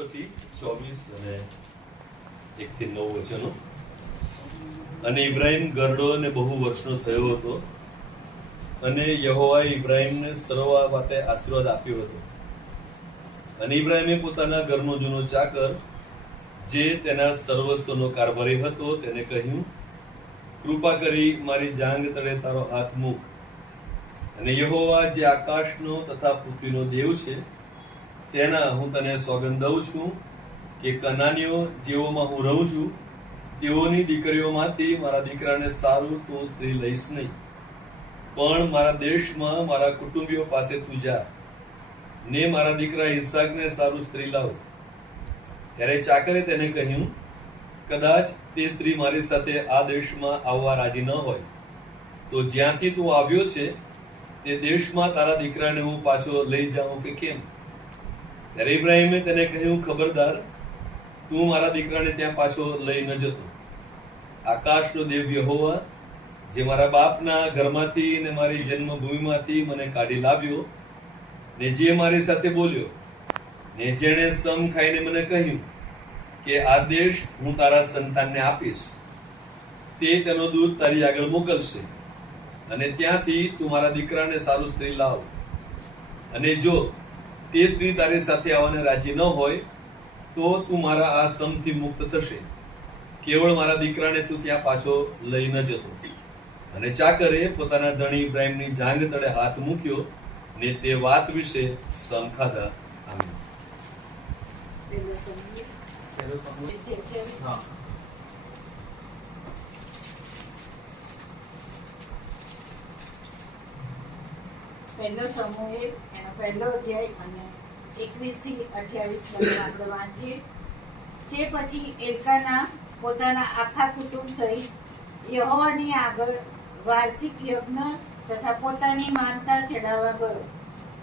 ઉત્પત્તિ 24 અને 1 થી 9 વચનો. અને ઇબ્રાહિમ ઘરડો અને બહુ વર્ષનો થયો હતો, અને યહોવાએ ઇબ્રાહિમને સર્વ વાતે આશીર્વાદ આપ્યો હતો. અને ઇબ્રાહિમે પોતાના ઘરનો જૂનો ચાકર, જે તેના સર્વસ્વનો કારભારી હતો, તેને કહ્યું, કૃપા કરી મારી જાંઘ તળે તારો હાથ મૂક. અને યહોવા જે આકાશનો તથા પૃથ્વીનો દેવ છે, તેના હું તને સોગંદ દઉં છું કે કનાનીઓ જેઓમાં હું રહું છું, તેઓની દીકરીઓમાંથી મારા દીકરાને સારું તું સ્ત્રી લઈશ નહીં, પણ મારા દેશમાં મારા કુટુંબીઓ પાસે તું જા ને મારા દીકરા ઈસાકને સારું સ્ત્રી લાવ. ત્યારે ચાકરે તેને કહ્યું, કદાચ તે સ્ત્રી મારી સાથે આ દેશમાં આવવા રાજી ન હોય, તો જ્યાંથી તું આવ્યો છે તે દેશમાં તારા દીકરાને હું પાછો લઈ જાઉં કે કેમ? ત્યારે ઇબ્રાહિમે તેને કહ્યું, ખબરદાર, તું મારા દીકરાને ત્યાં પાછો લઈ ન જતો. આકાશનો દેવ યહોવા, જે મારા બાપના ઘરમાંથી ને મારી જન્મભૂમિમાંથી મને કાઢી લાવ્યો, ને જે મારી સાથે બોલ્યો, ને જેણે સમ ખાઈને મને કહ્યું કે આ દેશ હું તારા સંતાનને આપીશ, તે તેનો દૂત તારી આગળ મોકલશે, અને ત્યાંથી તું મારા દીકરાને સારું સ્ત્રી લાવ. અને જો તે સ્ત્રી તારી સાથે આવવાને રાજી ન હોય, તો તું મારા આ સમથી મુક્ત થશે, કેવળ મારા દીકરાને તું ત્યાં પાછો લઈ ન જતો. અને ચાકરે પોતાના ધણી ઇબ્રાહિમની જાંઘ તળે હાથ મૂક્યો, ને તે વાત વિશે સમ ખાધા. આમીન. પહેલો સમૂએલ એનો પહેલો અધ્યાય અને 21 થી 28 આપણે વાંચીએ. તે પછી એલ્કાના પોતાના આખા કુટુંબ સહિત યહોવાની આગળ વાર્ષિક યજ્ઞ તથા પોતાની માનતા ચડાવવા ગયો,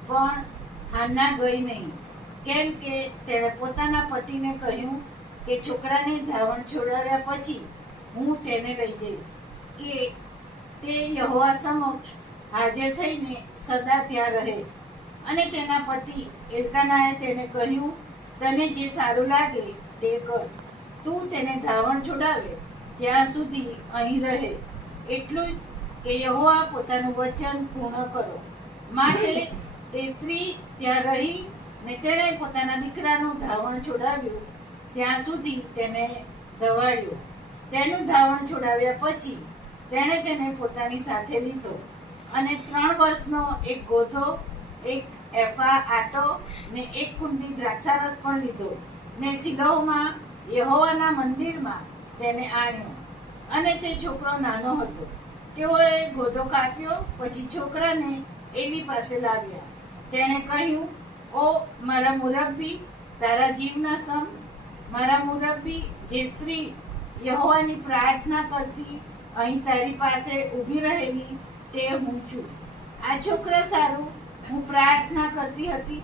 પણ હાન્ના ગઈ નહીં, કેમ કે તેણે પોતાના પતિને કહ્યું કે છોકરાને ધાવણ છોડાવ્યા પછી હું તેને લઈ જઈશ, કે તે યહોવા સમક્ષ હાજર થઈને સદા ત્યાં રહે. અને તેના પતિ એલ્કાનાએ તેને કહ્યું, તને જે સારું લાગે તે કર, તું તેને ધાવણ છોડાવે ત્યાં સુધી અહીં રહે, એટલું જ કે યહોવા પોતાનું વચન પૂર્ણ કરો. માટે તે સ્ત્રી ત્યાં રહી, ને તેણે પોતાના દીકરાનું ધાવણ છોડાવ્યું ત્યાં સુધી તેને ધવાડ્યો. તેનું ધાવણ છોડાવ્યા પછી તેણે તેને પોતાની સાથે લીધો, અને 3 વર્ષનો એક ગોધો, એક એફા આટો ને 1 કુંડી દ્રાક્ષારસ પણ લીધો, ને શિલોહમાં યહોવાના મંદિરમાં તેને આણ્યો. અને તે છોકરો નાનો હતો. તેઓએ ગોધો કાપ્યો, પછી છોકરાને એલી પાસે લાવ્યા. તેણે કહ્યું, ઓ મારા મુરબ્બી, તારા જીવના સમ, મારા મુરબ્બી, જે સ્ત્રી યહોવાની પ્રાર્થના કરતી અહીં તારી પાસે ઊભી રહેલી તે હું છું. આ છોકરા સારું હું પ્રાર્થના કરતી હતી,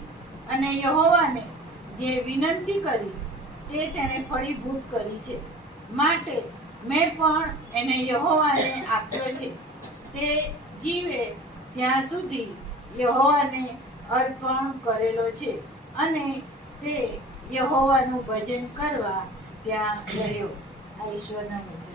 અને યહોવાને જે વિનંતી કરી તે તેણે ફળીભૂત કરી છે. માટે મેં પણ એને યહોવાને આપ્યો છે. તે જીવે ત્યાં સુધી યહોવાને અર્પણ કરેલો છે, અને તે યહોવાનું ભજન કરવા ત્યાં રહ્યો. આ ઈશ્વરના વચન.